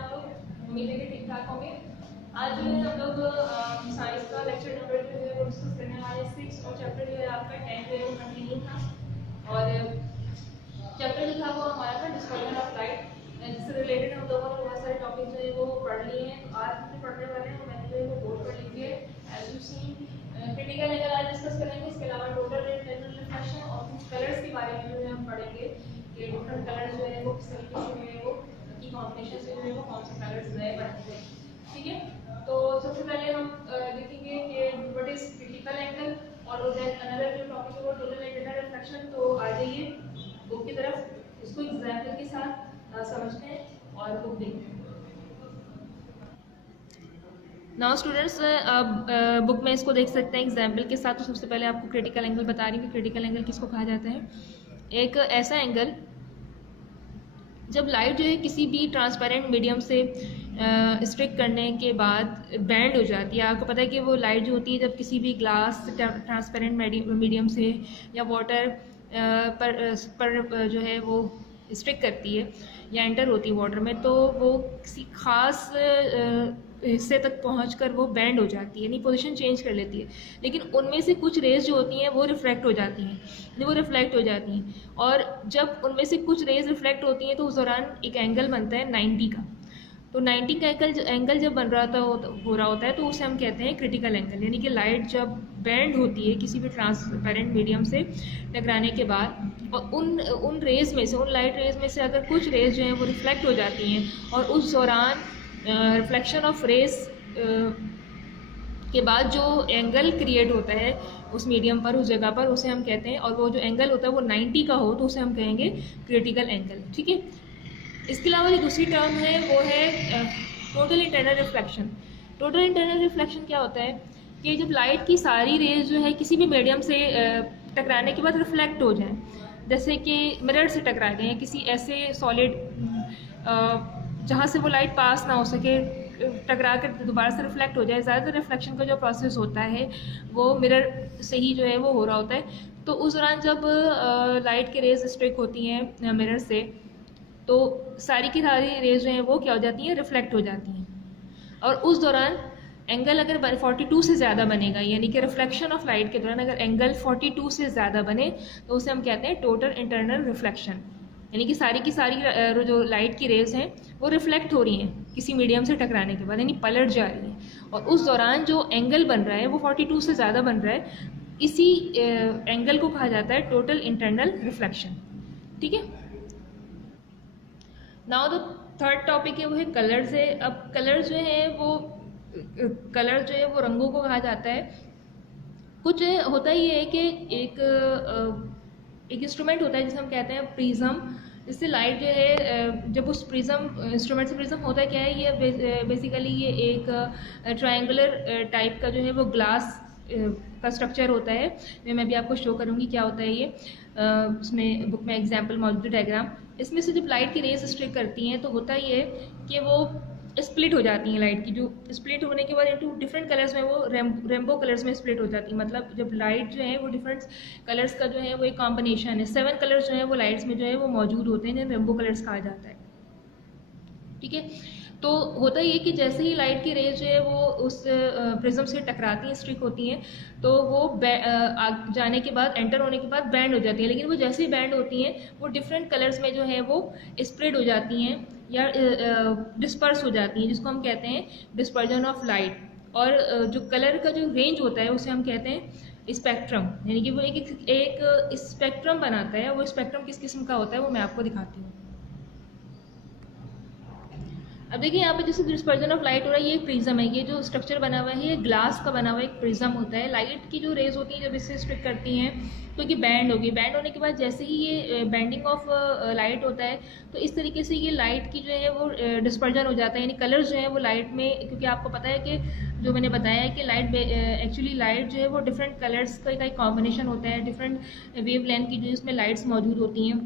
आप लोग? उम्मीद है कि ठीक ठाक होंगे। आज जो है हम लोग साइंस का लेक्चर नंबर जो है वो डिस्कस करने वाले 6 और चैप्टर जो है आपका 10 जो है वो कंटिन्यू था। और चैप्टर जो था वो हमारा था डिस्पर्जन ऑफ लाइट, जिससे रिलेटेड हम लोगों ने बहुत सारे टॉपिक जो है वो पढ़ लिए हैं। तो आज हम पढ़ने वाले हैं, मैंने जो है वो बोर्ड पर लिख दिए as you seen. Critical angle आज डिस्कस करेंगे, इसके अलावा टोटल इंटरनल रिफ्लेक्शन और कुछ कलर्स के बारे में जो है हम पढ़ेंगे कि डिफरेंट कलर जो है वो किस तरीके से जो है वो की कॉम्बिनेशन से जो है वो कौन से कलर्स नए बनते हैं। ठीक है, तो सबसे पहले हम देखेंगे कि व्हाट इज क्रिटिकल एंगल और देन अनदर जो टॉपिक है वो टोटल इंटरनल रिफ्लेक्शन। तो आ जाइए बुक की तरफ, इसको एग्जाम्पल के साथ समझते हैं और बुक देखते हैं। नाउ स्टूडेंट्स, अब बुक में इसको देख सकते हैं एग्जाम्पल के साथ। तो सबसे पहले आपको क्रिटिकल एंगल बता रही हूँ कि क्रिटिकल एंगल किसको कहा जाता है। एक ऐसा एंगल जब लाइट जो है किसी भी ट्रांसपेरेंट मीडियम से स्ट्रिक करने के बाद बैंड हो जाती है। आपको पता है कि वो लाइट जो होती है जब किसी भी ग्लास ट्रांसपेरेंट मीडियम से या वाटर पर जो है वो स्ट्रिक करती है या एंटर होती है वाटर में, तो वो किसी खास हिस्से तक पहुंचकर वो बैंड हो जाती है, यानी पोजीशन चेंज कर लेती है। लेकिन उनमें से कुछ रेज जो होती हैं वो रिफ्लेक्ट हो जाती हैं, और जब उनमें से कुछ रेज रिफ्लेक्ट होती हैं तो उस दौरान एक एंगल बनता है 90 का। तो 90 का एंगल जब बन रहा हो रहा होता है तो उसे हम कहते हैं क्रिटिकल एंगल। यानी कि लाइट जब बैंड होती है किसी भी ट्रांसपेरेंट मीडियम से टकराने के बाद, और उन लाइट रेज में से अगर कुछ रेज जो हैं वो रिफ्लेक्ट हो जाती हैं, और उस दौरान रिफ्लेक्शन ऑफ रेज के बाद जो एंगल क्रिएट होता है उस मीडियम पर, उस जगह पर, उसे हम कहते हैं, और वो जो एंगल होता है वो 90 का हो तो उसे हम कहेंगे क्रिटिकल एंगल। ठीक है, इसके अलावा जो दूसरी टर्म है वो है total internal reflection. Total internal reflection क्या होता है कि जब लाइट की सारी रेज जो है किसी भी मीडियम से टकराने के बाद रिफ्लेक्ट हो जाएं, जैसे कि मिरर से टकरा गए हैं किसी ऐसे सॉलिड जहाँ से वो लाइट पास ना हो सके, टकरा कर दोबारा से रिफ्लेक्ट हो जाए। ज़्यादातर रिफ्लेक्शन का जो प्रोसेस होता है वो मिरर से ही जो है वो हो रहा होता है। तो उस दौरान जब लाइट की रेज स्ट्रिक होती हैं मिरर से, तो सारी की सारी रेज जो हैं वो क्या हो जाती हैं, रिफ्लेक्ट हो जाती हैं। और उस दौरान एंगल अगर 42 से ज़्यादा बनेगा, यानी कि रिफ्लेक्शन ऑफ लाइट के दौरान अगर एंगल 42 से ज़्यादा बने तो उसे हम कहते हैं टोटल इंटरनल रिफ्लेक्शन। यानी कि सारी की सारी जो लाइट की रेज हैं वो रिफ्लेक्ट हो रही हैं किसी मीडियम से टकराने के बाद, यानी पलट जा रही हैं, और उस दौरान जो एंगल बन रहा है वो 42 से ज़्यादा बन रहा है। इसी एंगल को कहा जाता है टोटल इंटरनल रिफ्लेक्शन। ठीक है, नाउ द थर्ड टॉपिक है वो है कलर्स है। अब कलर जो है वो रंगों को कहा जाता है। कुछ होता ही है कि एक इंस्ट्रूमेंट होता है जिसे हम कहते हैं प्रिज्म, जिससे लाइट जो है जब उस प्रिज्म इंस्ट्रूमेंट से, प्रिज्म होता है क्या है, ये बेसिकली ये एक ट्रायंगुलर टाइप का जो है वो ग्लास का स्ट्रक्चर होता है। मैं भी आपको शो करूँगी क्या होता है ये। उसमें बुक में एग्जाम्पल मौजूद है, डायग्राम। इसमें से जब लाइट की रेज स्ट्रिक करती हैं तो होता ये है कि वो स्प्लिट हो जाती हैं। लाइट की जो स्प्लिट होने के बाद इनटू डिफरेंट कलर्स में, वो रेनबो कलर्स में स्प्लिट हो जाती है। मतलब जब लाइट जो है वो डिफरेंट कलर्स का जो है वो एक कॉम्बिनेशन है। 7 कलर्स जो है वो लाइट्स में जो है वो मौजूद होते हैं, जिन्हें रेनबो कलर्स कहा जाता है। ठीक है, तो होता ये कि जैसे ही लाइट की रेज जो है वो उस प्रिज्म से टकराती हैं, स्ट्रिक होती हैं, तो वो जाने के बाद, एंटर होने के बाद बैंड हो जाती है। लेकिन वो जैसे ही बैंड होती हैं वो डिफरेंट कलर्स में जो है वो स्प्रेड हो जाती हैं या डिस्पर्स हो जाती हैं, जिसको हम कहते हैं डिस्पर्जन ऑफ लाइट। और जो कलर का जो रेंज होता है उसे हम कहते हैं स्पेक्ट्रम। यानी कि वो एक स्पेक्ट्रम बनाता है। वो स्पेक्ट्रम किस किस्म का होता है वो मैं आपको दिखाती हूँ। अब देखिए यहाँ पे जैसे डिस्पर्जन ऑफ लाइट हो रहा है, ये प्रिज्म है। ये जो स्ट्रक्चर बना हुआ है ये ग्लास का बना हुआ एक प्रिज्म होता है। लाइट की जो रेज होती है जब इससे स्ट्रिक करती हैं तो ये बैंड होगी। बैंड होने के बाद जैसे ही ये बैंडिंग ऑफ लाइट होता है तो इस तरीके से ये लाइट की जो है वो डिस्पर्जन हो जाता है, यानी कलर्स जो है वो लाइट में, क्योंकि आपको पता है कि जो मैंने बताया है कि लाइट एक्चुअली लाइट जो है वो डिफरेंट कलर्स का एक कॉम्बिनेशन होता है, डिफरेंट वेव लेंथ की जो इसमें लाइट्स मौजूद होती हैं।